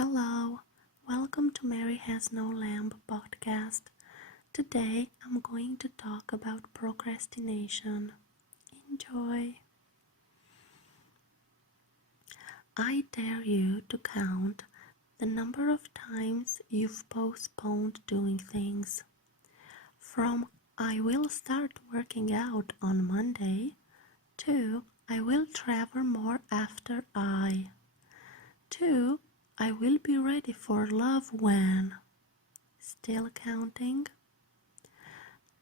Hello, welcome to Mary Has No Lamb podcast. Today I'm going to talk about procrastination. Enjoy! I dare you to count the number of times you've postponed doing things. From I will start working out on Monday to I will travel more after to I will be ready for love when. Still counting?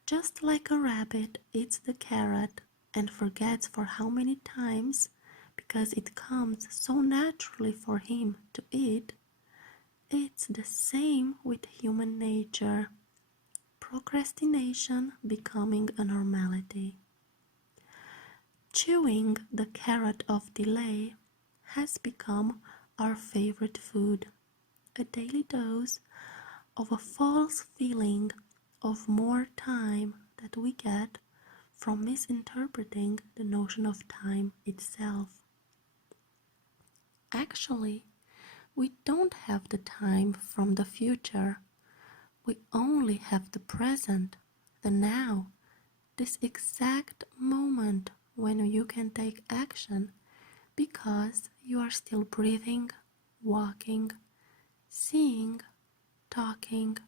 Just like a rabbit eats the carrot and forgets for how many times because it comes so naturally for him to eat, it's the same with human nature. Procrastination becoming a normality. Chewing the carrot of delay has become our favorite food, a daily dose of a false feeling of more time that we get from misinterpreting the notion of time itself. Actually, we don't have the time from the future. We only have the present, the now, this exact moment when you can take action because you are still breathing, walking, seeing, talking.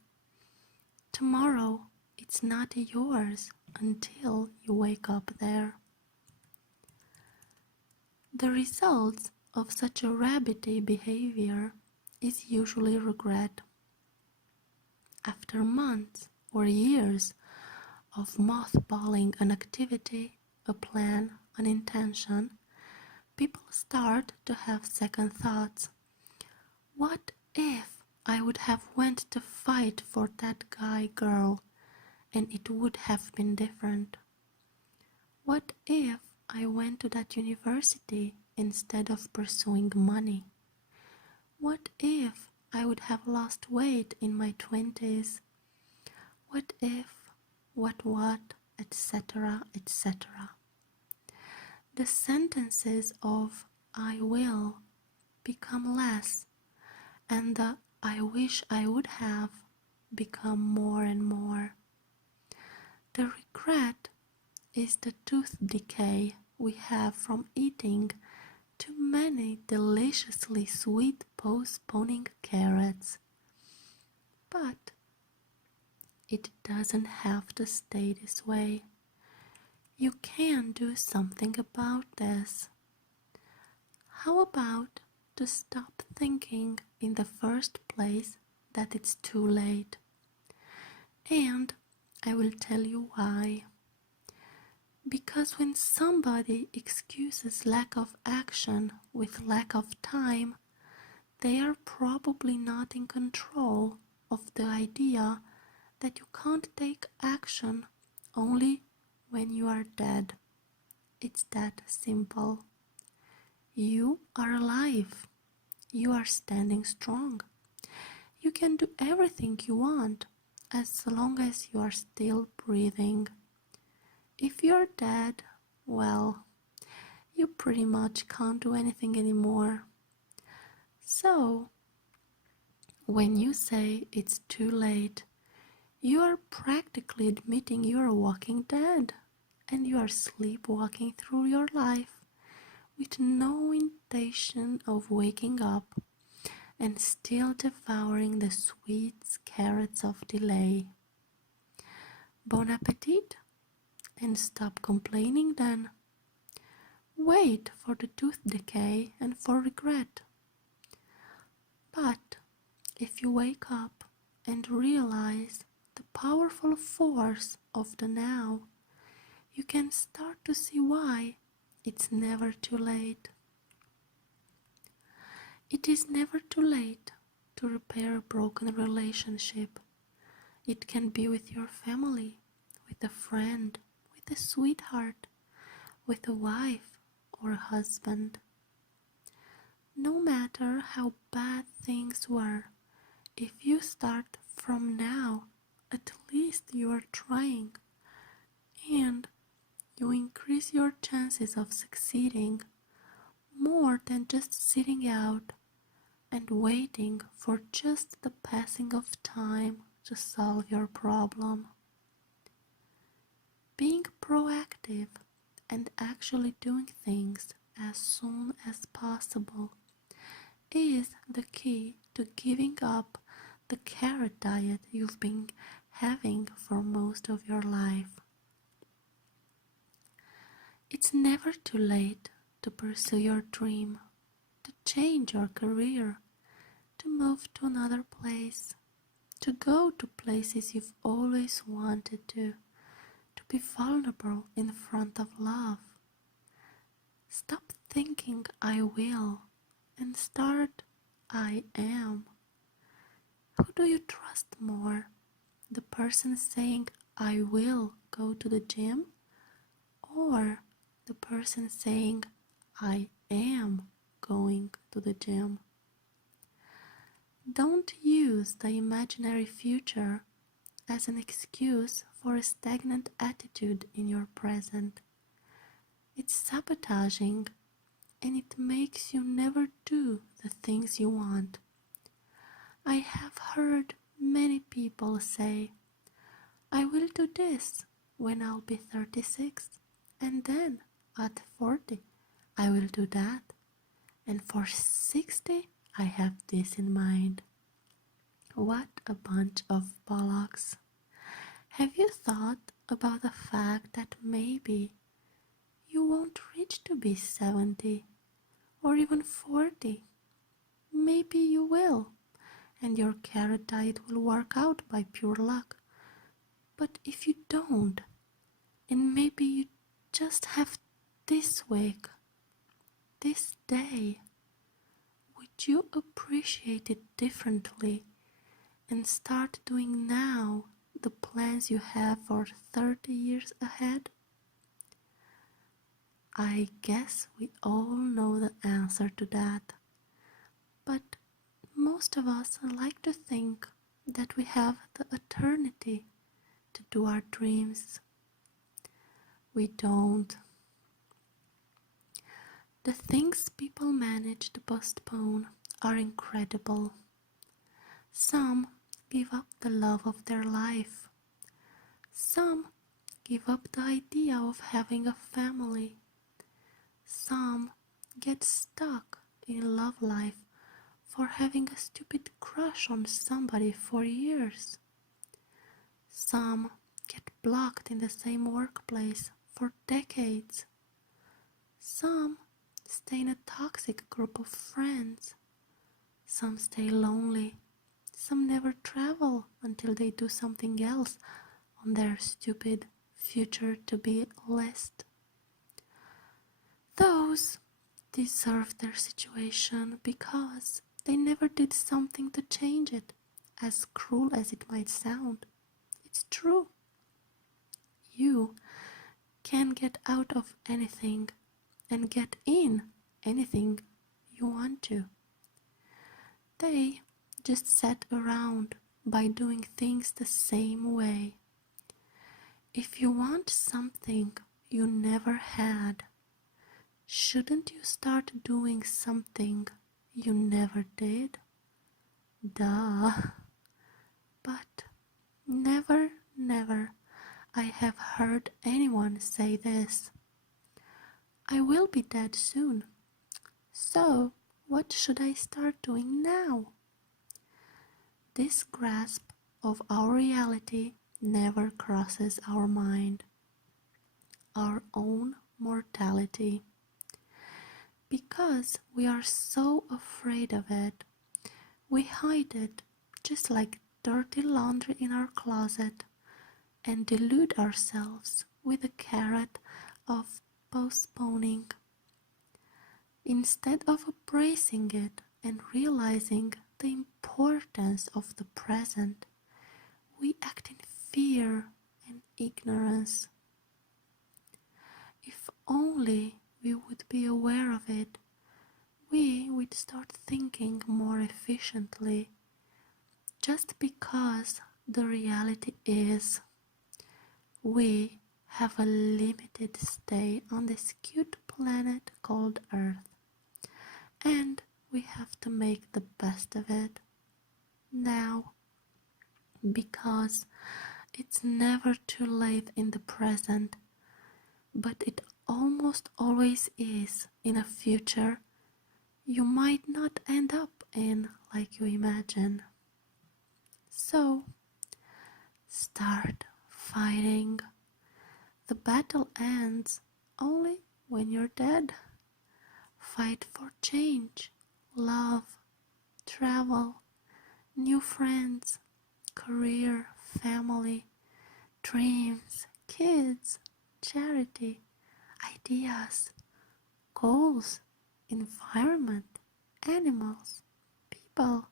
Tomorrow, it's not yours until you wake up there. The results of such a rabbity behavior is usually regret. After months or years of mothballing an activity, a plan, an intention, people start to have second thoughts. What if I would have went to fight for that girl, and it would have been different? What if I went to that university instead of pursuing money? What if I would have lost weight in my 20s? What if, etc., etc. The sentences of I will become less, and the I wish I would have become more and more. The regret is the tooth decay we have from eating too many deliciously sweet postponing carrots. But it doesn't have to stay this way. You can do something about this. How about to stop thinking in the first place that it's too late? And I will tell you why. Because when somebody excuses lack of action with lack of time, they are probably not in control of the idea that you can't take action only when you are dead. It's that simple. You are alive. You are standing strong. You can do everything you want as long as you are still breathing. If you're dead, well, you pretty much can't do anything anymore. So, when you say it's too late, you are practically admitting you are walking dead and you are sleepwalking through your life with no intention of waking up and still devouring the sweet carrots of delay. Bon appetit! And stop complaining then. Wait for the tooth decay and for regret. But if you wake up and realize the powerful force of the now, you can start to see why it's never too late. It is never too late to repair a broken relationship. It can be with your family, with a friend, with a sweetheart, with a wife or a husband. No matter how bad things were, if you start from now, at least you are trying, and you increase your chances of succeeding more than just sitting out and and waiting for just the passing of time to solve your problem. Being proactive and actually doing things as soon as possible is the key to giving up the carrot diet you've been having for most of your life. It's never too late to pursue your dream, to change your career, to move to another place, to go to places you've always wanted to be vulnerable in front of love. Stop thinking I will and start I am. Who do you trust more? The person saying I will go to the gym, or the person saying I am going to the gym? Don't use the imaginary future as an excuse for a stagnant attitude in your present. It's sabotaging, and it makes you never do the things you want. I have heard many people say, I will do this when I'll be 36, and then at 40 I will do that, and for 60 I have this in mind. What a bunch of bollocks. Have you thought about the fact that maybe you won't reach to be 70 or even 40? Maybe you will, and your carrot diet will work out by pure luck. But if you don't, and maybe you just have this week, this day, would you appreciate it differently and start doing now the plans you have for 30 years ahead? I guess we all know the answer to that, but most of us like to think that we have the eternity to do our dreams. We don't. The things people manage to postpone are incredible. Some give up the love of their life. Some give up the idea of having a family. Some get stuck in love life for having a stupid crush on somebody for years. Some get blocked in the same workplace for decades. Some stay in a toxic group of friends. Some stay lonely. Some never travel until they do something else on their stupid future-to-be list. Those deserve their situation because they never did something to change it, as cruel as it might sound. It's true. You can get out of anything and get in anything you want to. They just sat around by doing things the same way. If you want something you never had, shouldn't you start doing something you never did? Duh. But never, never I have heard anyone say this. I will be dead soon, so what should I start doing now? This grasp of our reality never crosses our mind, our own mortality. Because we are so afraid of it, we hide it just like dirty laundry in our closet and delude ourselves with the carrot of postponing. Instead of embracing it and realizing the importance of the present, we act in fear and ignorance. If only we would be aware of it, we would start thinking more efficiently. Just because the reality is, we have a limited stay on this cute planet called Earth, and we have to make the best of it now, because it's never too late in the present, but it almost always is in a future you might not end up in like you imagine. So, start fighting. The battle ends only when you're dead. Fight for change, love, travel, new friends, career, family, dreams, kids, charity, ideas, goals, environment, animals, people,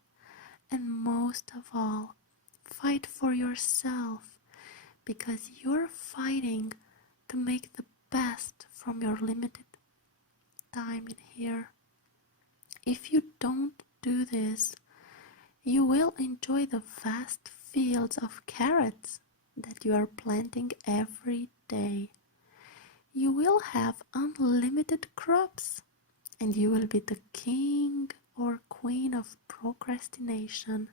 and most of all, fight for yourself, because you're fighting to make the best from your limited time in here. If you don't do this, you will enjoy the vast fields of carrots that you are planting every day. You will have unlimited crops, and you will be the king or queen of procrastination.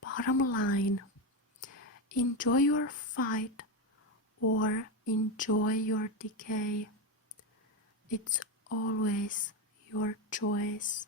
Bottom line, enjoy your fight or enjoy your decay. It's always your choice.